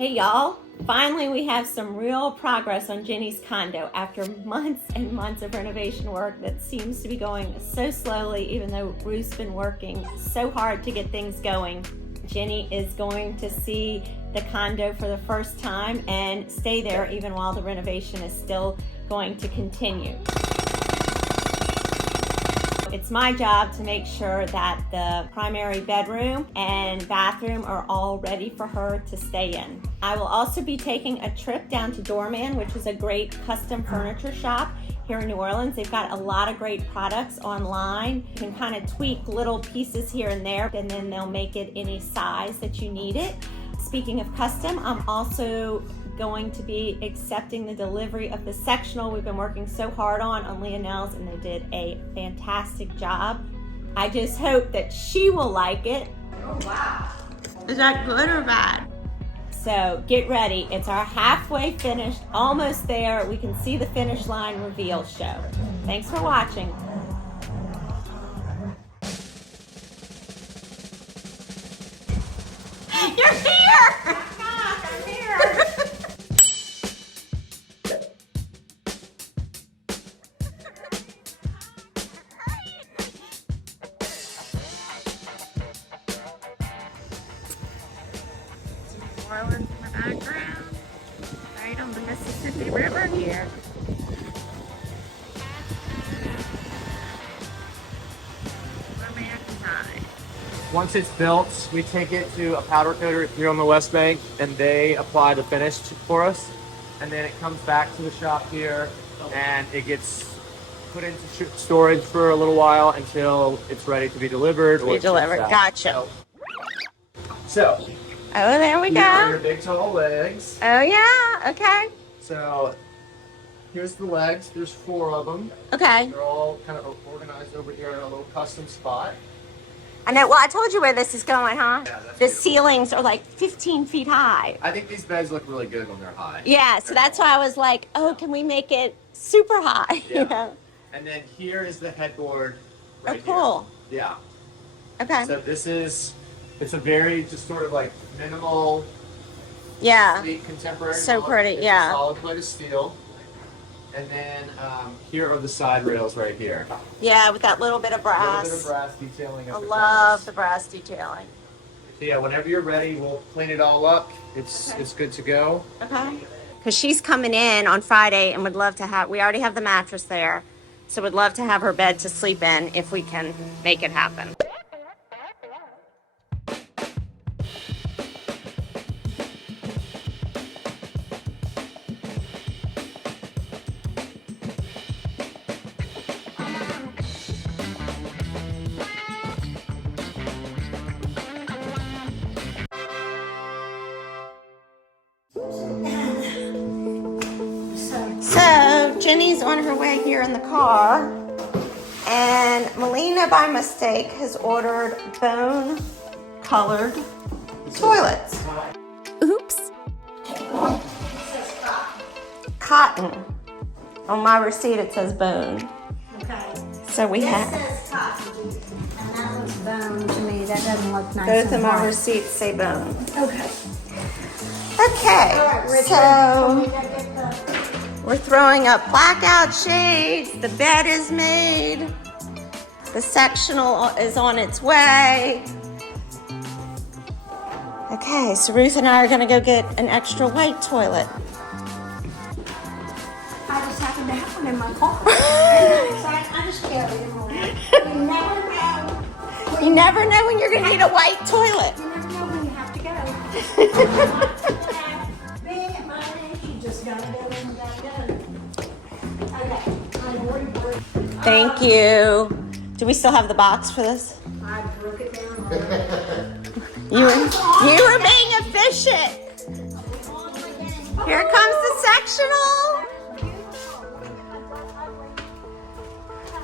Hey y'all, finally we have some real progress on Jenny's condo after months and months of renovation work that seems to be going so slowly even though Ruth's been working so hard to get things going. Jenny is going to see the condo for the first time and stay there even while the renovation is still going to continue. It's my job to make sure that the primary bedroom and bathroom are all ready for her to stay in. I will also be taking a trip down to Doorman, which is a great custom furniture shop here in New Orleans. They've got a lot of great products online. You can kind of tweak little pieces here and there, and then they'll make it any size that you need it. Speaking of custom, I'm also going to be accepting the delivery of the sectional we've been working so hard on Leonel's, and they did a fantastic job. I just hope that she will like it. Oh wow. Is that good or bad? So get ready. It's our halfway finished, almost there. We can see the finish line reveal show. Thanks for watching. You're here! I'm here! New Orleans in the background, right on the Mississippi River here. Once it's built, we take it to a powder coater here on the West Bank, and they apply the finish for us. And then it comes back to the shop here, and it gets put into storage for a little while until it's ready to be delivered. Gotcha. So, Oh, there we here are go. your big tall legs. Oh yeah, okay. So, here's the legs. There's 4 of them. Okay. They're all kind of organized over here in a little custom spot. I know, well, I told you where this is going, huh? Yeah, that's The beautiful. ceilings are like 15 feet high. I think these beds look really good when they're high. Yeah, so that's why I was like, oh, can we make it super high? Yeah. You know? And then here is the headboard right Oh, cool. here. Yeah. Okay. So this is, it's a very just sort of like minimal, Yeah. sweet contemporary So look. pretty, It's yeah. a solid plate of steel. And then here are the side rails right here. Yeah, with that little bit of A little bit of brass. brass detailing. I at the love the corners. brass detailing. So yeah, whenever you're ready, we'll clean it all up. It's good to go. Okay. Because she's coming in on Friday and would love to have, we already have the mattress there, so would love to have her bed to sleep in if we can make it happen. So Jenny's on her way here in the car, and Melina by mistake has ordered bone colored toilets. Oops. Cotton. On my receipt it says bone. Okay. So we This have says cotton, and that looks bone to me. That doesn't look nice. both of and my hard. receipts say bone. Okay. Okay, All right, Richard. so we gotta get the. we're throwing up blackout shades. The bed is made. The sectional is on its way. Okay, so Ruth and I are gonna go get an extra white toilet. I just happened to have one in my car. So I just carry them around. You never know. You never know when you're gonna need a white toilet. You never know when you have to go. Being at my age, you just gotta go when you gotta go. Okay. I'm worried. Thank you. Do we still have the box for this? I broke it down already. You were being efficient. Here comes the sectional.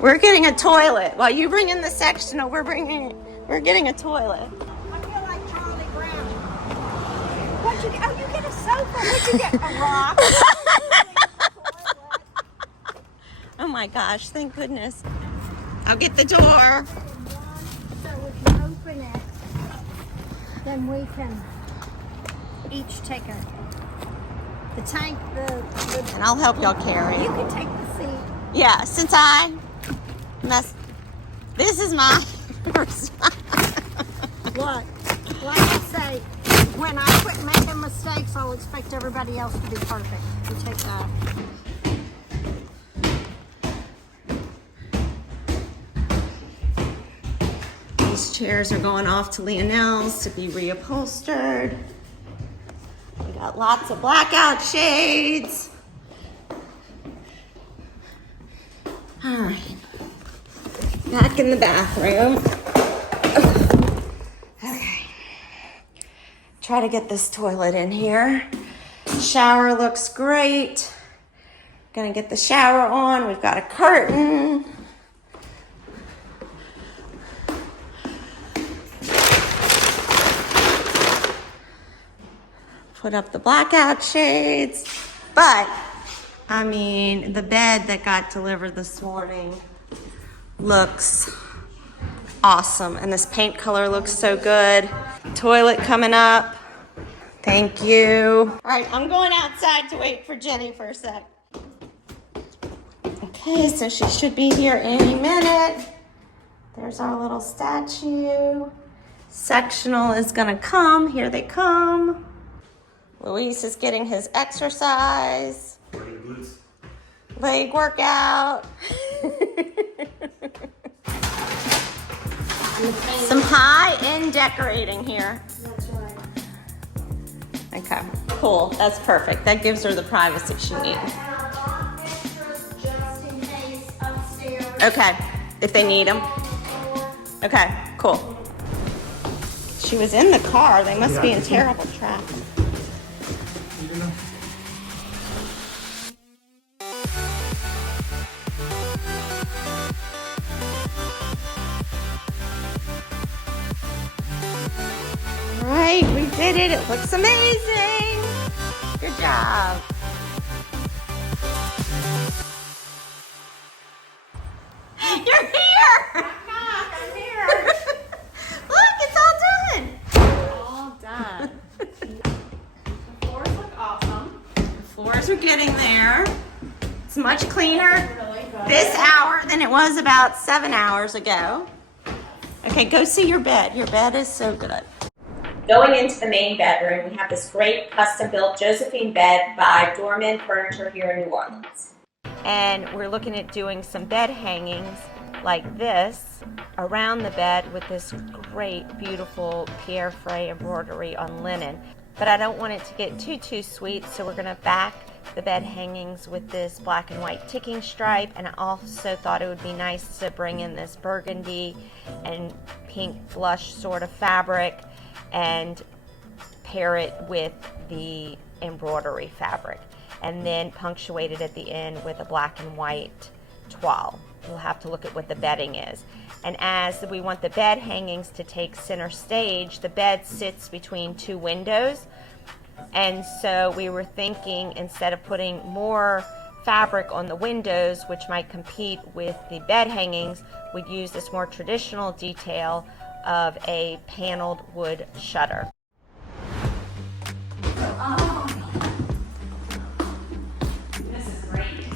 We're getting a toilet. While you bring in the sectional, we're getting a toilet. I feel like Charlie Brown. What'd you get? Oh, you get a sofa. What'd you get? A rock? Oh my gosh, thank goodness. I'll get the door. So if you open it, then we can each take the tank, And I'll help y'all carry. you can take the seat. Yeah, since I mess, this is my first time. Look, like I say, when I quit making mistakes, I'll expect everybody else to be perfect. You take that. These chairs are going off to Leonelle's to be reupholstered. We got lots of blackout shades. All right, back in the bathroom. Okay, try to get this toilet in here. Shower looks great. Gonna get the shower on. We've got a curtain. Put up the blackout shades. But, I mean, the bed that got delivered this morning looks awesome. And this paint color looks so good. Toilet coming up. Thank you. All right, I'm going outside to wait for Jenny for a sec. Okay, so she should be here any minute. There's our little statue. Sectional is gonna come. Here they come. Luis is getting his exercise. Leg workout. Some high-end decorating here. That's right. Okay, cool. That's perfect. That gives her the privacy she needs. And I bought extras just in case upstairs. Okay, if they need them. Okay, cool. She was in the car. They must be in terrible traffic. All right, we did it. It looks amazing. Good job. You're here. I'm here. Look, it's all done. All done. The floors look awesome. The floors are getting there. It's much cleaner Really good. this hour than it was about 7 hours ago. Okay, go see your bed. Your bed is so good. Going into the main bedroom, we have this great custom-built Josephine bed by Dorman Furniture here in New Orleans. And we're looking at doing some bed hangings like this around the bed with this great, beautiful Pierre Frey embroidery on linen. But I don't want it to get too sweet, so we're gonna back the bed hangings with this black and white ticking stripe. And I also thought it would be nice to bring in this burgundy and pink blush sort of fabric and pair it with the embroidery fabric, and then punctuate it at the end with a black and white toile. We'll have to look at what the bedding is. And as we want the bed hangings to take center stage, the bed sits between two windows, and so we were thinking instead of putting more fabric on the windows, which might compete with the bed hangings, we'd use this more traditional detail of a paneled wood shutter. This is great.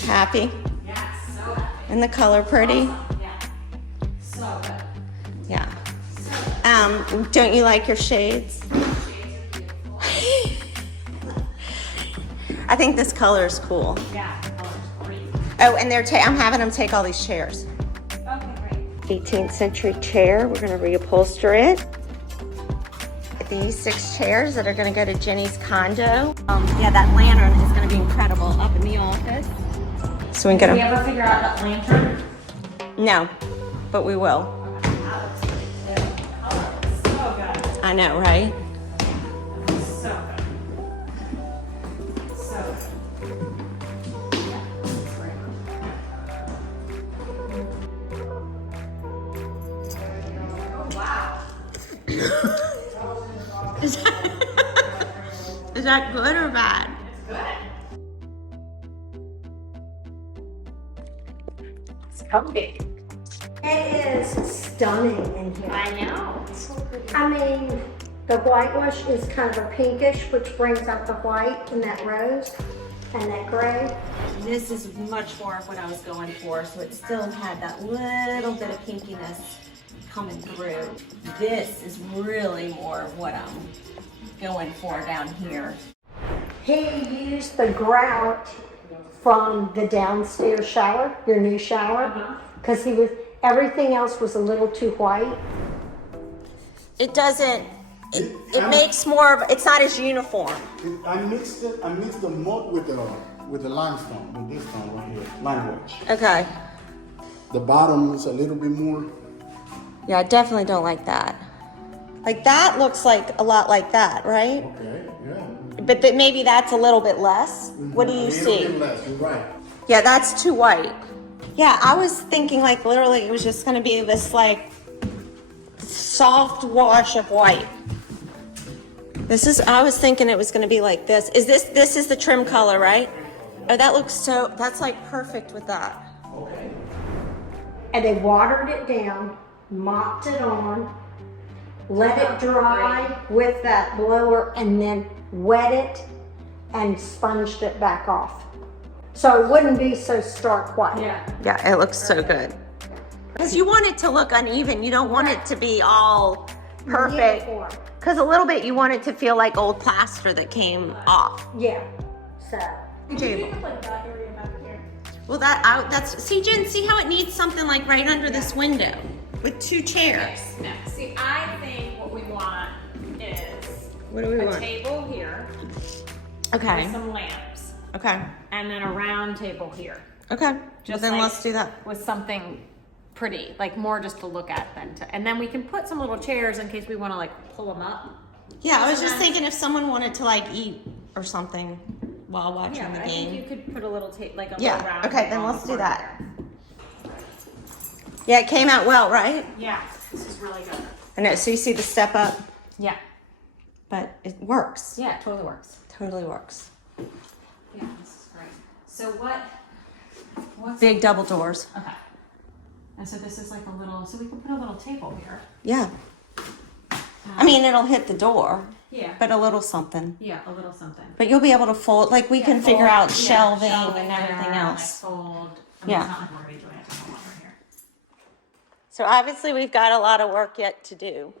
Happy? Yeah, so happy. And the color pretty? Yeah. So good. Yeah. Don't you like your shades? I think this color is cool. Yeah, the color's great. Oh, and I'm having them take all these chairs. Okay, great. 18th century chair. We're going to reupholster it. These 6 chairs that are going to go to Jenny's condo. Yeah, that lantern is going to be incredible up in the office. So we can Did we get ever figure out that lantern? No, but we will. Okay, that looks great too. The color is so good. I know, right? So good. So good. Yeah, that's great. Oh, wow. Is that good or bad? It's good. It's comfy. It is stunning in here. I know. I mean, The whitewash is kind of a pinkish, which brings out the white and that rose and that gray. This is much more of what I was going for, so it still had that little bit of pinkiness coming through. This is really more of what I'm going for down here. He used the grout from the downstairs shower, your new shower, because everything else was a little too white. It doesn't, it makes more of, it's not as uniform. I mixed the mud with the limestone, with this stone right here, lime wedge. Okay. The bottom is a little bit more. Yeah, I definitely don't like that. Like that looks like a lot like that, right? Okay, yeah. But maybe that's a little bit less. What do you A see? little bit less, you're right. Yeah, that's too white. Yeah, I was thinking like literally it was just gonna be this like soft wash of white. I was thinking it was gonna be like this. This is the trim color, right? Oh, that's like perfect with that. Okay. And they watered it down, mopped it on, let it dry with that blower, and then wet it and sponged it back off. So it wouldn't be so stark white. Yeah, it looks so good. Because you want it to look uneven. You don't want it to be all perfect. Uniform. Because a little bit you want it to feel like old plaster that came off. Yeah, so. Table. Like that area back here. Well, see, Jen, see how it needs something like right under this window with 2 chairs. No, see, I think what we want is What do we a want? table here Okay. with some lamps, Okay. and then a round table here. Okay. Just then like let's do that. with something pretty, like more just to look at and then we can put some little chairs in case we want to like pull them up. Yeah, I was just thinking if someone wanted to like eat or something while watching Yeah, the I think you game. could put a little like a little Yeah. round. Okay, table then on let's the do corner that. Yeah, it came out well, right? there. Yeah, this is really good. I know. So you see the step up, Yeah, but it works. yeah, it totally works. Totally works. Yeah, this is great. So what's Big double doors. okay? And so this is like a little. So we can put a little table here. Yeah. I mean, it'll hit the door, Yeah. but a little something. Yeah, a little something. But you'll be able to fold, like we can figure out shelving and there, everything else. Like fold. Yeah. It's not like we're gonna be doing it all over here. So obviously we've got a lot of work yet to do.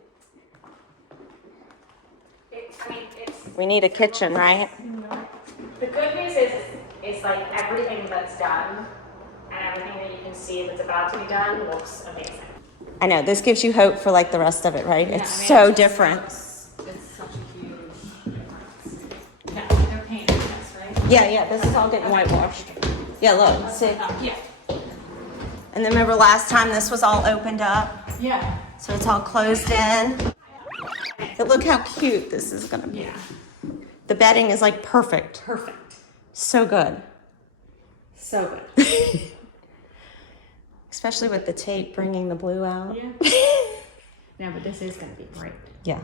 We need a kitchen, right? The good news is like everything that's done and everything that you can see that's about to be done looks amazing. I know, this gives you hope for like the rest of it, right? Yeah, It's I mean, so it just different. It's such a huge difference. Yeah, they're painting this, right? Yeah, this is all getting whitewashed. Yeah, look, see? Yeah. And then remember last time this was all opened up? Yeah. So it's all closed in. But look how cute this is gonna be. Yeah. The bedding is like perfect. Perfect. So good. So good. Especially with the tape bringing the blue out. Yeah. No, but this is gonna be great. Yeah.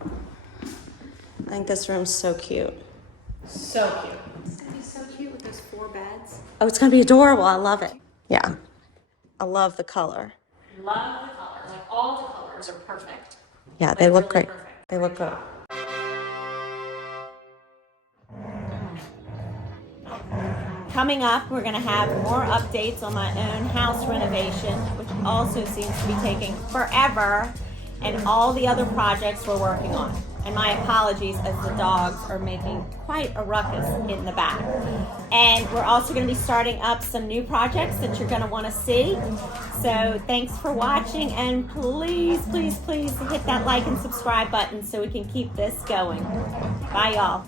I think this room's so cute. So cute. It's gonna be so cute with those 4 beds. Oh, it's gonna be adorable. I love it. Yeah. I love the color. Love the colors. Like all the colors are perfect. Yeah, they Like, look really great. perfect. They look good. Coming up, we're going to have more updates on my own house renovation, which also seems to be taking forever, and all the other projects we're working on. And my apologies as the dogs are making quite a ruckus in the back. And we're also going to be starting up some new projects that you're going to want to see. So thanks for watching, and please, please, please hit that like and subscribe button so we can keep this going. Bye, y'all.